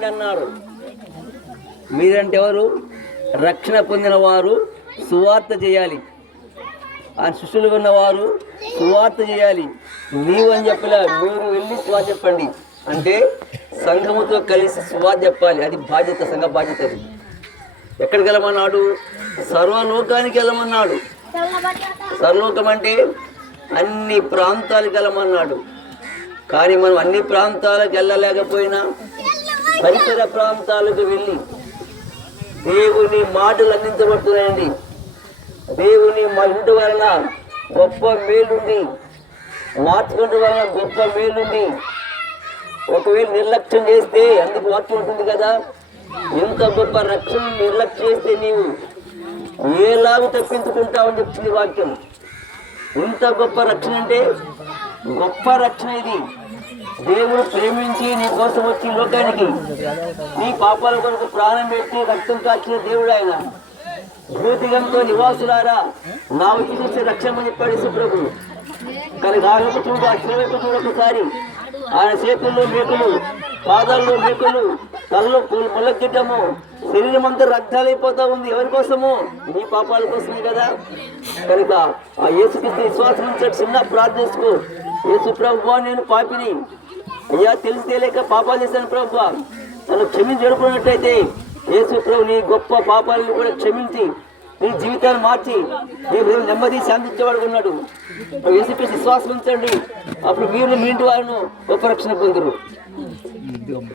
చెప్పండి అన్నాడు. మీరంటే ఎవరు? రక్షణ పొందిన వారు సువార్త చేయాలి. ఆ శిష్యులు ఉన్నవారు సువార్త చేయాలి. నీవు అని చెప్పలే, మీరు వెళ్ళి సువార్త చెప్పండి అంటే సంఘముతో కలిసి సువార్త చెప్పాలి. అది బాధ్యత, సంఘ బాధ్యత. ఎక్కడికి వెళ్ళమన్నాడు? సర్వలోకానికి వెళ్ళమన్నాడు. సర్వలోకం అంటే అన్ని ప్రాంతాలకు వెళ్ళమన్నాడు. కానీ మనం అన్ని ప్రాంతాలకు వెళ్ళలేకపోయినా పరిసర ప్రాంతాలకు వెళ్ళి దేవుని మాటలు అందించబడుతున్నాయండి. దేవుని ఇంటి వలన గొప్ప మేలుంది, మార్చుకుంటే వలన గొప్ప మేలుంది. ఒకవేళ నిర్లక్ష్యం చేస్తే అందుకు వాక్యం ఉంటుంది కదా, ఇంత గొప్ప రక్షణ నిర్లక్ష్యం చేస్తే నీవు ఏలాగూ తప్పించుకుంటావని చెప్తుంది వాక్యం. ఇంత గొప్ప రక్షణ అంటే గొప్ప రక్షణ ఇది. దేవుడు ప్రేమించి నీ కోసం వచ్చి లోకానికి నీ పాపాల కొరకు ప్రాణం పెట్టి రక్తం కాచిన దేవుడు ఆయన. భూతిగంతో నివాసులారా నా వచ్చి చూస్తే రక్షణ చెప్పాడు సుప్రభు. కానీ ఆ చూడు, ఆ చివరికి చూడొకసారి ఆయన చేతుల్లో మేకులు, పాదాల్లో మేకులు, తలలో ముళ్ళగిడ్డము, శరీరం అంతా రక్తాలైపోతా ఉంది. ఎవరి కోసము? నీ పాపాల కోసమే కదా. కనుక ఆ యేసుక్రీస్తు విశ్వాసం నుంచి చిన్న ప్రార్థించుకో. యేసు ప్రభువా, నేను పాపిని అయ్యా, తెలిసి తెలియక పాపాలు చేశాను ప్రభువా, నన్ను క్షమించి జరుపుకున్నట్టయితే యేసు ప్రభు నీ గొప్ప పాపాలను కూడా క్షమించి నీ జీవితాన్ని మార్చి నీ నెమ్మది శాంతించేవాడు ఉన్నాడు. యేసుక్రీస్తు విశ్వాసం ఉంచండి, అప్పుడు మీరు మీ ఇంటి వారిను గొప్ప రక్షణ పొందురు.